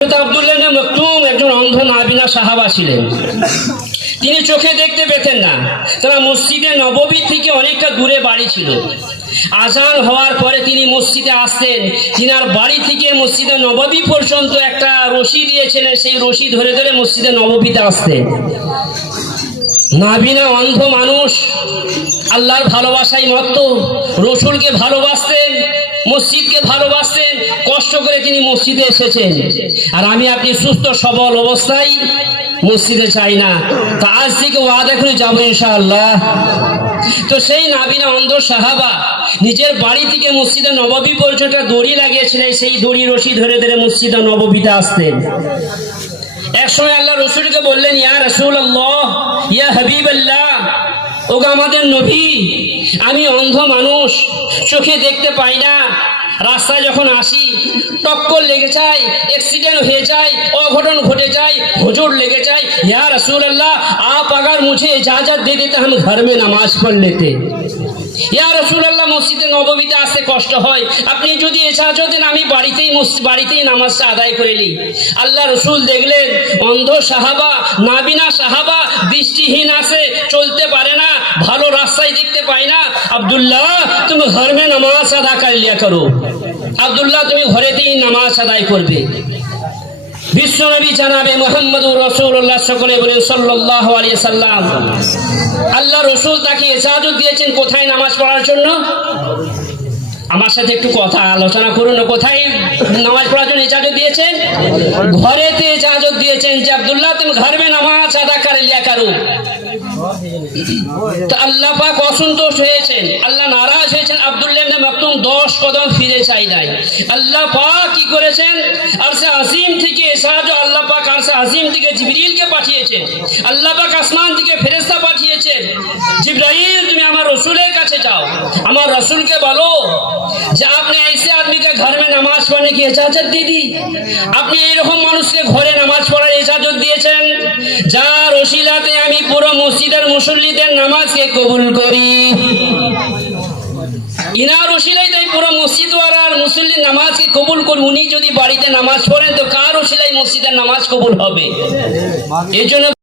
আব্দুল্লাহ মকতুম একজন অন্ধ নাবিনা সাহাবা ছিলেন। তিনি চোখে দেখতে পেতেন না। তারা মসজিদে নববী থেকে অনেকটা দূরে বাড়ি ছিল। আজান হওয়ার পরে তিনি মসজিদে আসতেন। তিনার বাড়ি থেকে মসজিদে নববী পর্যন্ত একটা রশি দিয়েছিলেন, সেই রশি ধরে ধরে মসজিদে নববীতে আসতেন। নাবিনা অন্ধ মানুষ আল্লাহর ভালোবাসায় মত্ত, রসুলকে ভালোবাসতেন, মসজিদকে ভালোবাসতেন। কষ্ট করে তিনি মসজিদে এসেছেন। আর আমি আপনি সুস্থ সবল অবস্থায় মসজিদে চাই না, তা আজ থেকে ওয়াদা করে যাবো ইনশাআল্লাহ। তো সেই নাবিনা অন্ধ সাহাবা নিজের বাড়ি থেকে মসজিদে নববী পর্যন্ত দড়ি লাগিয়েছিলেন। সেই দড়ি রশি ধরে ধরে মসজিদে নববীতে আসতেন। এক সময় আল্লাহ রসুলকে বললেন, ইয়া রাসূলুল্লাহ, ইয়া হাবিবাল্লাহ, ওগো আমাদের নবী, আমি অন্ধ মানুষ, চোখে দেখতে পাই না। রাস্তায় যখন আসি টক্কর লেগে যায়, অ্যাক্সিডেন্ট হয়ে যায়, অঘটন ঘটে যায়, হুজুর লেগে যায়। ইয়া রাসূলুল্লাহ, आप अगर मुझे इजाजत दे देते हम घर में नमाज पढ़ लेते। ইয়া রাসূলুল্লাহ, মসজিদে নববীতে আসতে কষ্ট হয়, আপনি যদি ইজাজত দেন আমি বাড়িতেই নামাজটা আদায় করে নিই। আল্লাহ রসুল দেখলেন অন্ধ সাহাবা, নাবিনা সাহাবা, দৃষ্টিহীন আছে, চলতে পারে না, ভালো রাস্তায় দেখতে পায় না। আব্দুল্লাহ, তুমি ঘর মে নামাজ আদা কর লিয়া করো। আব্দুল্লাহ, তুমি ঘরেতেই নামাজ আদায় করবে। বিশ্বনবী জানাবে মুহাম্মদুর রাসূলুল্লাহ, সকলে বলেন সাল্লাল্লাহু আলাইহি সাল্লাম। আল্লাহ রসুল তাকে ইজাজত দিয়েছেন কোথায় নামাজ পড়ার জন্য? আমার সাথে একটু কথা আলোচনা করুন। কোথায় নামাজ পড়ার জন্য ইজাজত দিয়েছেন? ঘরেতে ইজাজত দিয়েছেন যে আব্দুল্লাহ, তুমি ঘর মে নামাজ আদা করে লিয়া করো। তো আল্লাহ পাক অসন্তোষ হয়েছেন, আল্লাহ নারাজ হয়েছেন। আব্দুল্লাহ ইবনে মাকতুম 10 কদম ফিরে চাই নাই। আল্লাহ পাক কি করেছেন? আরশে আজিম থেকে ইজাজত, আল্লাহ পাক আরশে আজিম থেকে জিবরিলকে পাঠিয়েছেন। আল্লাহ পাক আসমান থেকে ফেরেশতা পাঠিয়েছেন। জিবরাইল, তুমি আমার রসুলের কাছে যাও, আমার রসুলকে বলো যে আপনি ऐसे आदमी के घर में नमाज पढ़ने की इजाजत दे दी। আপনি এইরকম মানুষকে ঘরে নামাজ পড়ার ইজাজত দিয়েছেন, যার ওসিলাতে আমি পুরো মসজিদের মুসল্লিদের নামাজকে কবুল করি। ইনার ওসিলাই তাই পুরো মসজিদ ওয়ালার মুসল্লির নামাজকে কবুল করুন। উনি যদি বাড়িতে নামাজ পড়েন তো কার ওসিলাই মসজিদের নামাজ কবুল হবে? এই জন্য